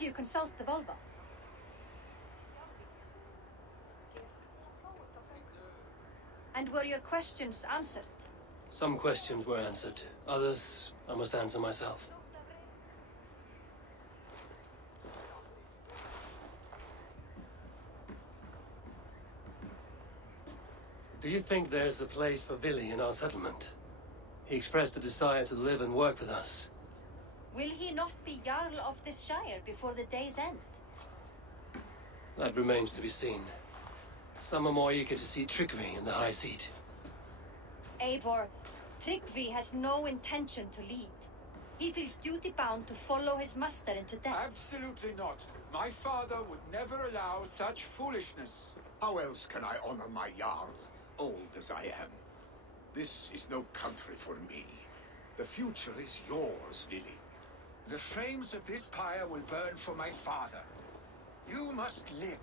Did you consult the vulva? And were your questions answered? Some questions were answered. Others, I must answer myself. Do you think there's a place for Vili in our settlement? He expressed a desire to live and work with us. Will he not be Jarl of this shire before the day's end? That remains to be seen. Some are more eager to see trickery in the high seat. Eivor, Tryggvi has no intention to lead. He feels duty-bound to follow his master into death. Absolutely not. My father would never allow such foolishness. How else can I honor my Jarl, old as I am? This is no country for me. The future is yours, Vili. The flames of this pyre will burn for my father. You must live.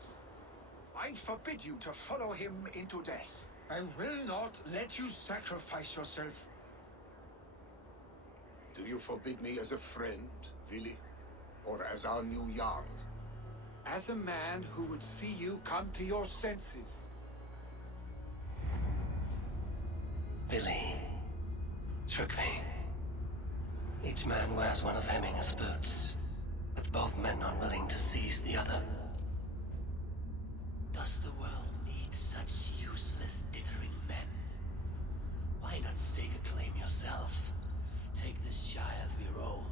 I forbid you to follow him into death. I will not let you sacrifice yourself. Do you forbid me as a friend, Vili? Or as our new Jarl? As a man who would see you come to your senses. Vili. Tryggvi. Each man wears one of Hemminger's boots, with both men unwilling to seize the other. Does the world need such useless dithering men? Why not stake a claim yourself? Take this shire for your own.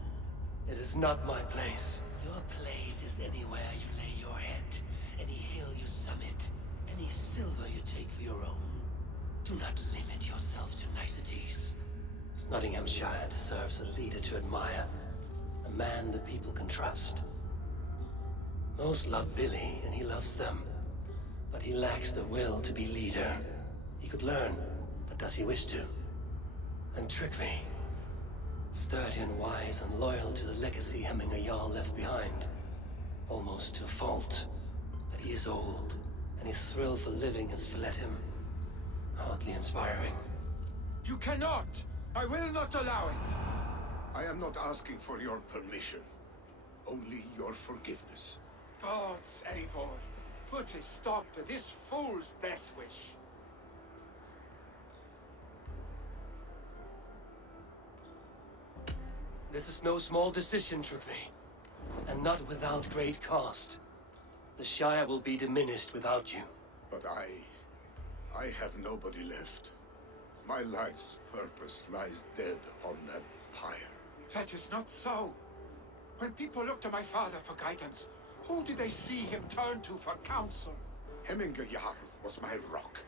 It is not my place. Your place is anywhere you lay your head, any hill you summit, any silver you take for your own. Do not limit yourself to niceties. Nottinghamshire deserves a leader to admire, a man the people can trust. Most love Vili, and he loves them, but he lacks the will to be leader. He could learn, but does he wish to? And Tryggvi, sturdy and wise and loyal to the legacy Hemminger Jarl left behind, almost to a fault. But he is old, and his thrill for living has fled him. Hardly inspiring. You cannot! I will not allow it! I am not asking for your permission. Only your forgiveness. Gods, Eivor, put a stop to this fool's death wish. This is no small decision, Tryggvi. And not without great cost. The Shire will be diminished without you. But I have nobody left. My life's purpose lies dead upon that pyre. That is not so. When people look to my father for guidance, who did they see him turn to for counsel? Hemminger Jarl was my rock.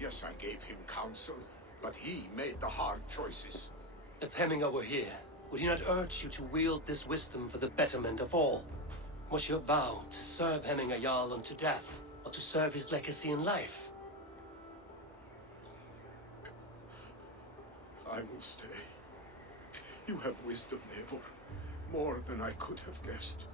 Yes, I gave him counsel, but he made the hard choices. If Hemminger were here, would he not urge you to wield this wisdom for the betterment of all? Was your vow to serve Hemminger Jarl unto death, or to serve his legacy in life? I will stay. You have wisdom, Eivor. More than I could have guessed.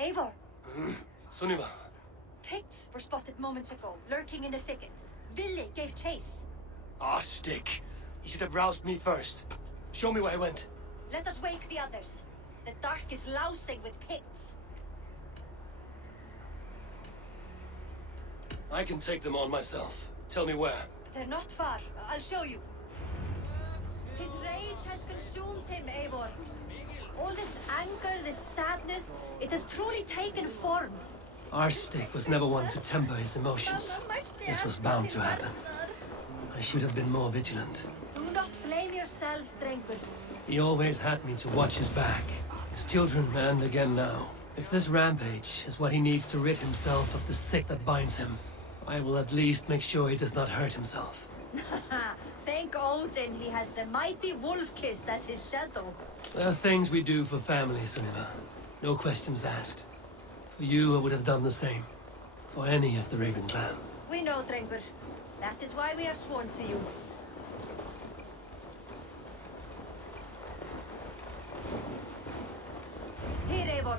Eivor! Sunniva. Picts were spotted moments ago, lurking in the thicket. Vili gave chase. Ah, stick. He should have roused me first. Show me where he went. Let us wake the others. The dark is lousing with Picts. I can take them on myself. Tell me where. They're not far. I'll show you. His rage has consumed him, Eivor. All this anger, this sadness, it has truly taken form. Arstic was never one to temper his emotions. This was bound to happen. I should have been more vigilant. Do not blame yourself, Drengur. He always had me to watch his back. His children, and again now. If this rampage is what he needs to rid himself of the sick that binds him, I will at least make sure he does not hurt himself. thank Odin he has the mighty Wolf-Kissed as his shadow. There are things we do for family, Sunniva. No questions asked. For you, I would have done the same. For any of the Raven clan. We know, Drengur. That is why we are sworn to you. Here, Eivor.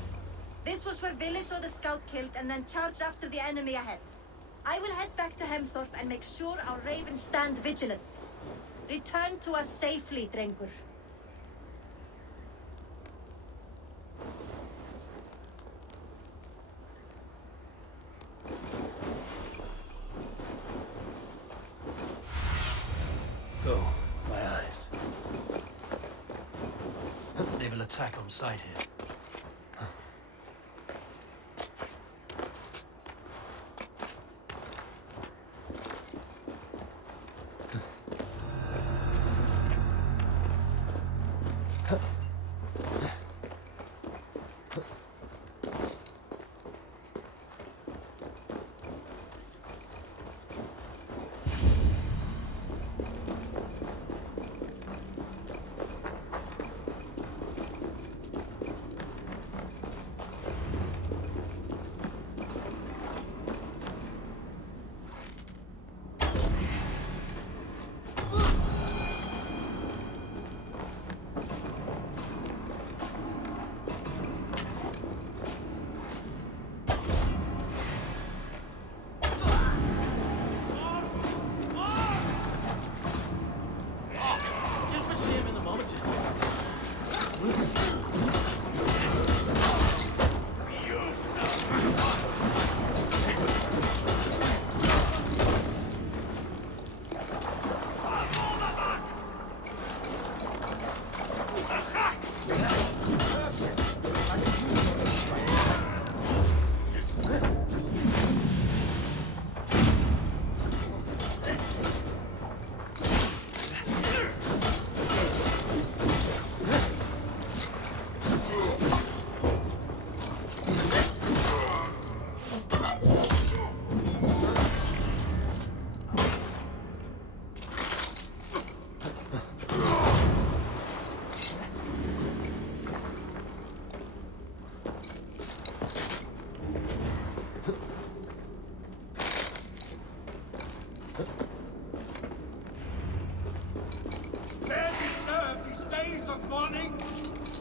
This was where Vili saw the scout killed and then charged after the enemy ahead. I will head back to Hemthorpe and make sure our ravens stand vigilant. Return to us safely, Drengur. Go, my eyes. They will attack on sight here.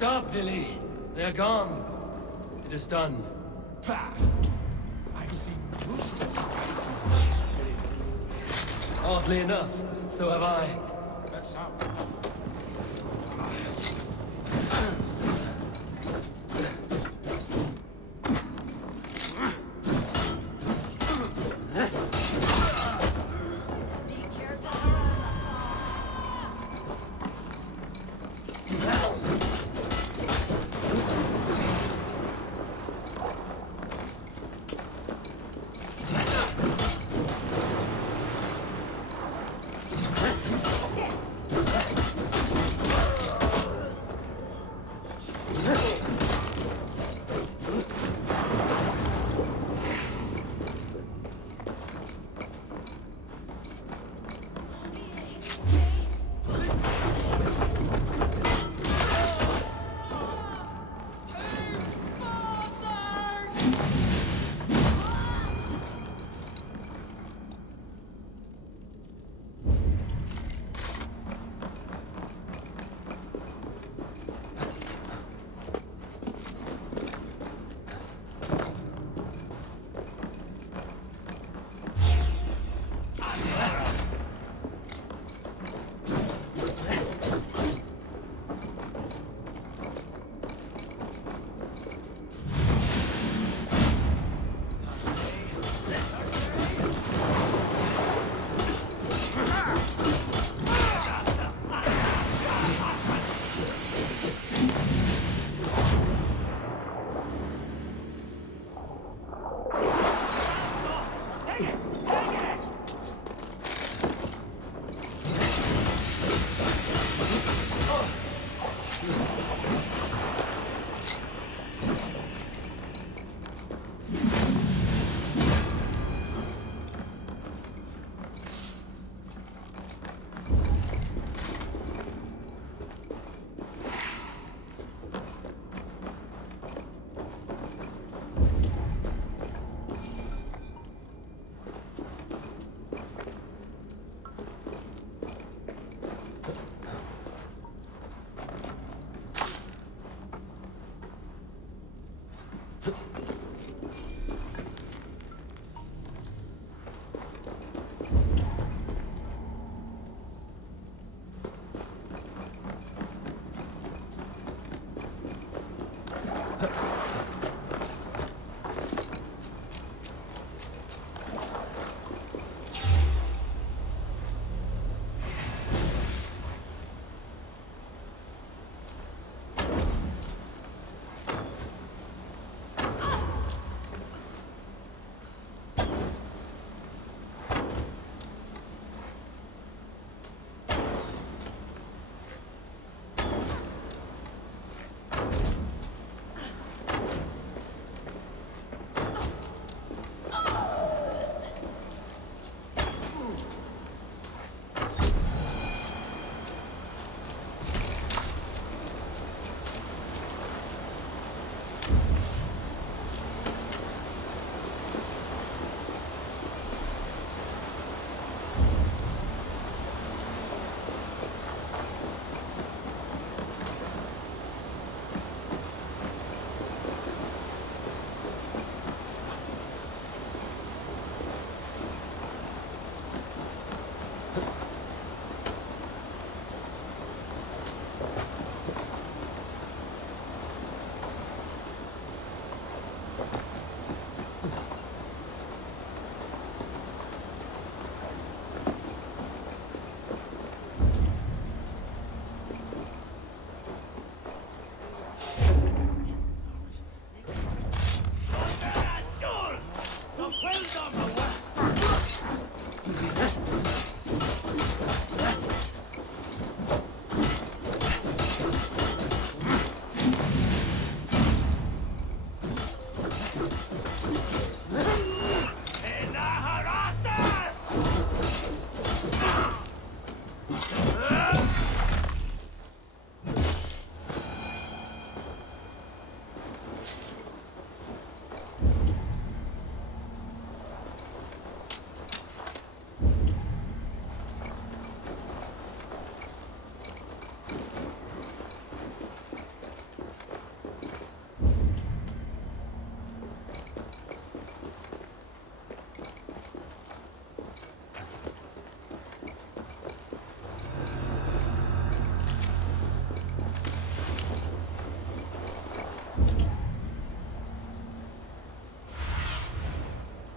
Stop, Vili. They're gone. It is done. Bah! I've seen most Oddly enough, so have I. That's how.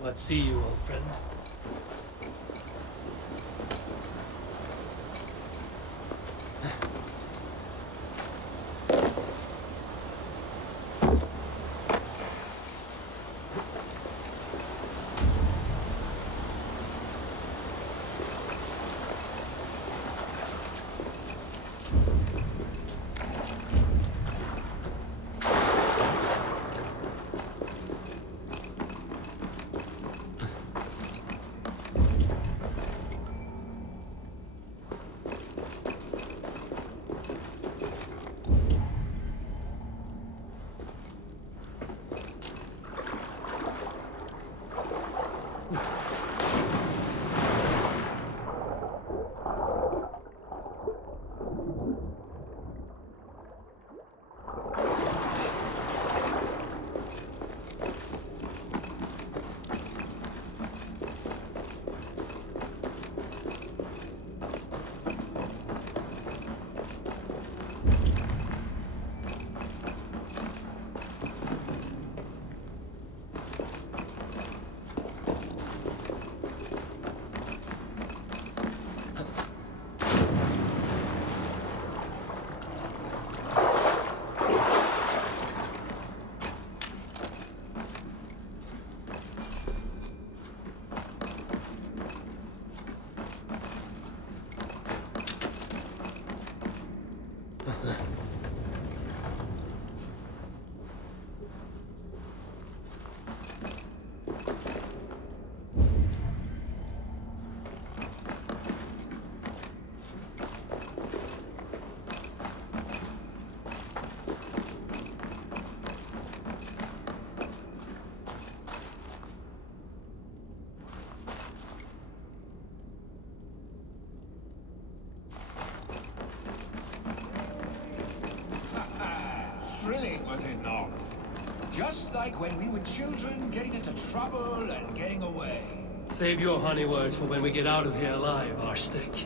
What see you, old friend? Thrilling, was it not? Just like when we were children, getting into trouble and getting away. Save your honey words for when we get out of here alive, Arstick.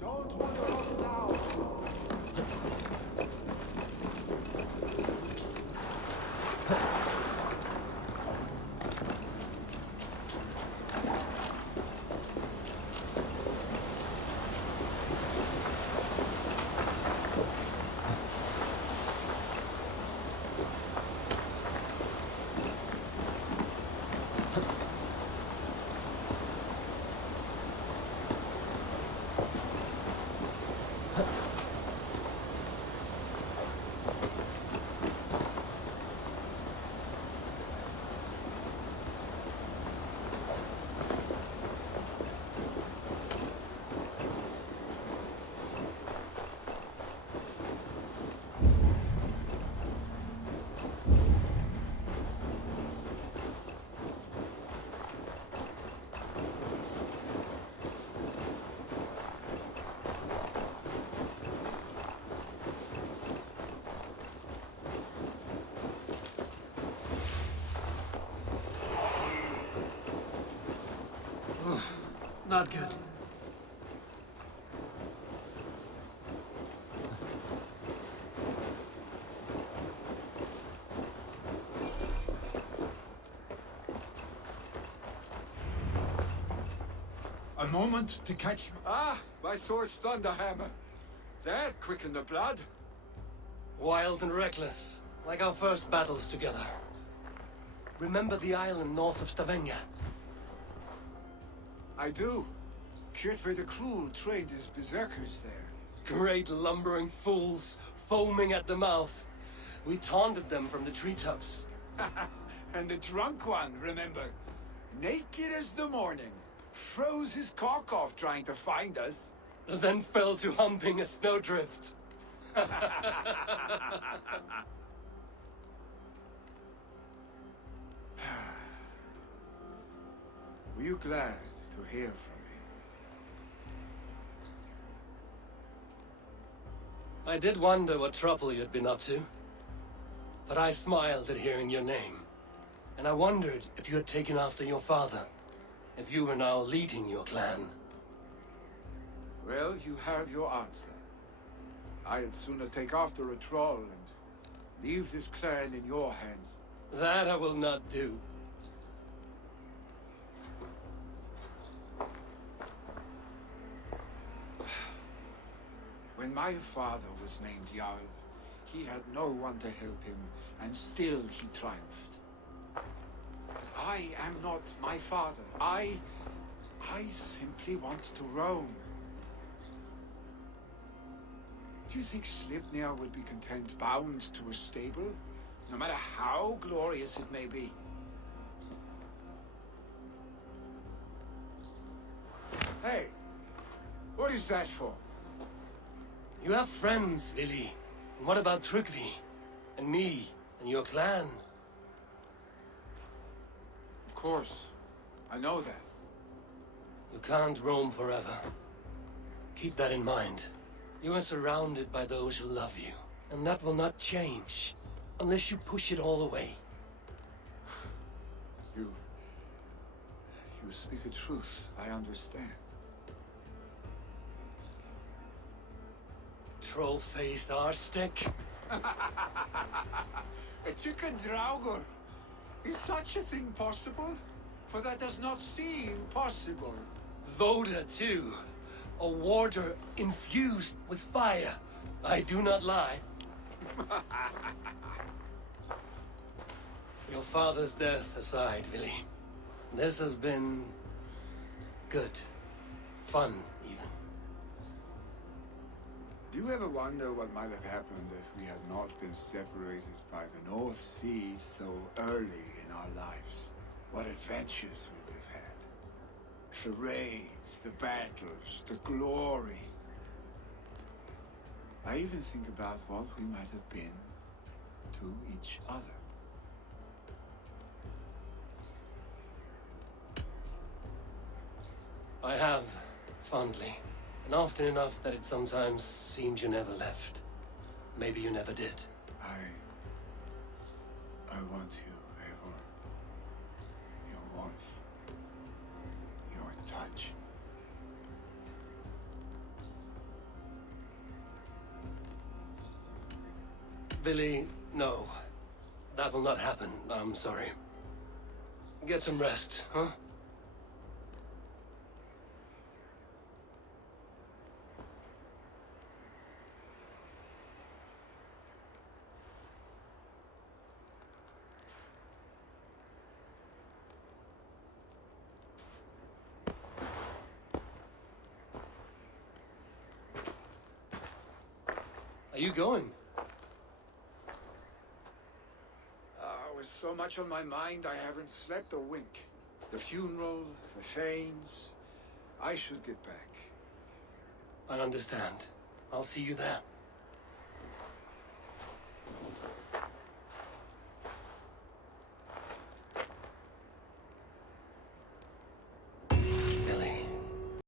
Don't wander off now. Not good. A moment to catch... Ah, my sword's thunderhammer. That quickened the blood. Wild and reckless, like our first battles together. Remember the island north of Stavanger? I do. Kjotve the Cruel trained his berserkers there. Great lumbering fools, foaming at the mouth. We taunted them from the treetops. And the drunk one, remember? Naked as the morning. Froze his cock off trying to find us. Then fell to humping a snowdrift. Were you glad to hear from me? I did wonder what trouble you'd been up to. but I smiled at hearing your name. And I wondered if you had taken after your father. If you were now leading your clan. Well, you have your answer. I'd sooner take after a troll and leave this clan in your hands. That I will not do. When my father was named Jarl, he had no one to help him, and still he triumphed. But I am not my father. I simply want to roam. Do you think Slipnir would be content bound to a stable, no matter how glorious it may be? Hey, what is that for? You have friends, Vili. And what about Trygvi? And me? And your clan? Of course, I know that. You can't roam forever. Keep that in mind. You are surrounded by those who love you. And that will not change. Unless you push it all away. You speak the truth, I understand. Troll-faced arstick. A chicken Draugr! Is such a thing possible? For that does not seem possible. Voda, too. A warder infused with fire. I do not lie. Your father's death aside, Vili. This has been... good. Fun, even. Do you ever wonder what might have happened if we had not been separated by the North Sea so early in our lives? What adventures we would have had. The raids, the battles, the glory. I even think about what we might have been to each other. I have, fondly. And often enough that it sometimes seemed you never left. Maybe you never did. I want you, Eivor. Your warmth. Your touch. Billy, no. That will not happen. I'm sorry. Get some rest, huh? Are you going? With so much on my mind, I haven't slept a wink. The funeral, the Thanes. I should get back. I understand. I'll see you there.